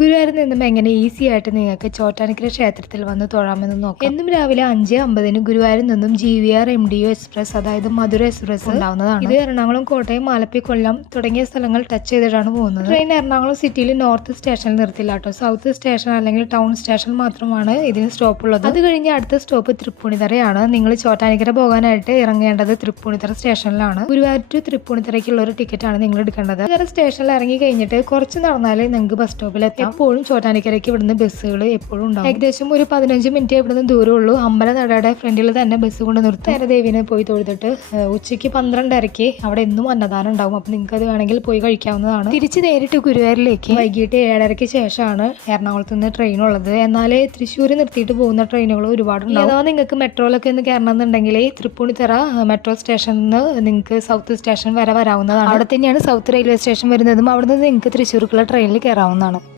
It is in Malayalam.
ഗുരുവായൂരിൽ നിന്നും എങ്ങനെ ഈസി ആയിട്ട് നിങ്ങൾക്ക് ചോറ്റാനിക്കര ക്ഷേത്രത്തിൽ വന്ന് തൊഴാമെന്ന് നോക്കാം. എന്നും രാവിലെ അഞ്ച് അമ്പതിന് ഗുരുവായൂരിൽ നിന്നും G V R M D O express അതായത് മധുര എക്സ്പ്രസ് ഉണ്ടാവുന്നതാണ്. ഇത് എറണാകുളം കോട്ടയം ആലപ്പി കൊല്ലം തുടങ്ങിയ സ്ഥലങ്ങൾ ടച്ച് ചെയ്തിട്ടാണ് പോകുന്നത്. ട്രെയിൻ എറണാകുളം സിറ്റിയിൽ നോർത്ത് സ്റ്റേഷനിൽ നിർത്തില്ല കേട്ടോ. സൗത്ത് സ്റ്റേഷൻ അല്ലെങ്കിൽ ടൗൺ സ്റ്റേഷൻ മാത്രമാണ് ഇതിന് സ്റ്റോപ്പ് ഉള്ളത്. അത് കഴിഞ്ഞ് അടുത്ത സ്റ്റോപ്പ് തൃപ്പൂണിത്തറയാണ്. നിങ്ങൾ ചോറ്റാനിക്കര പോകാനായിട്ട് ഇറങ്ങേണ്ടത് തൃപ്പൂണിത്തറ സ്റ്റേഷനിലാണ് ഗുരുവായൂർ ടു തൃപ്പൂണിത്തറയ്ക്കുള്ള ഒരു ടിക്കറ്റ് ആണ് നിങ്ങൾ എടുക്കേണ്ടത്. വേറെ സ്റ്റേഷനിൽ ഇറങ്ങി കഴിഞ്ഞിട്ട് കുറച്ച് നടന്നാലേ നിങ്ങൾക്ക് ബസ് സ്റ്റോപ്പിൽ എത്താം. എപ്പോഴും ചോറ്റാനിക്കരയ്ക്ക് ഇവിടുന്ന് ബസ്സുകൾ എപ്പോഴും ഉണ്ടാവും. ഏകദേശം ഒരു പതിനഞ്ച് മിനിറ്റ് ഇവിടുന്ന് ദൂരമുള്ളൂ അമ്പല നടയുടെ ഫ്രണ്ടിൽ തന്നെ ബസ് കൊണ്ട് നിർത്തും നേരദേവിനെ പോയി തൊഴുതിട്ട് ഉച്ചയ്ക്ക് പന്ത്രണ്ടരയ്ക്ക് അവിടെ എന്നും അന്നദാനം ഉണ്ടാവും. അപ്പൊ നിങ്ങൾക്ക് അത് വേണമെങ്കിൽ പോയി കഴിക്കാവുന്നതാണ്. തിരിച്ച് നേരിട്ട് ഗുരുവായൂരിലേക്ക്. വൈകിട്ട് ഏഴരയ്ക്ക് ശേഷമാണ് എറണാകുളത്ത് നിന്ന് ട്രെയിൻ ഉള്ളത്. എന്നാൽ തൃശ്ശൂർ നിർത്തിയിട്ട് പോകുന്ന ട്രെയിനുകൾ ഒരുപാടുണ്ടാവും അതാ നിങ്ങൾക്ക് മെട്രോയിലൊക്കെ ഒന്ന് കയറണം എന്നുണ്ടെങ്കിൽ തൃപ്പൂണിത്തറ മെട്രോ സ്റ്റേഷനിൽ നിന്ന് നിങ്ങൾക്ക് സൗത്ത് സ്റ്റേഷൻ വരെ വരാവുന്നതാണ്. അവിടെ തന്നെയാണ് സൗത്ത് റെയിൽവേ സ്റ്റേഷൻ വരുന്നതും അവിടെ നിന്ന് നിങ്ങൾക്ക് തൃശ്ശൂർക്കുള്ള ട്രെയിനിൽ കയറാവുന്നതാണ്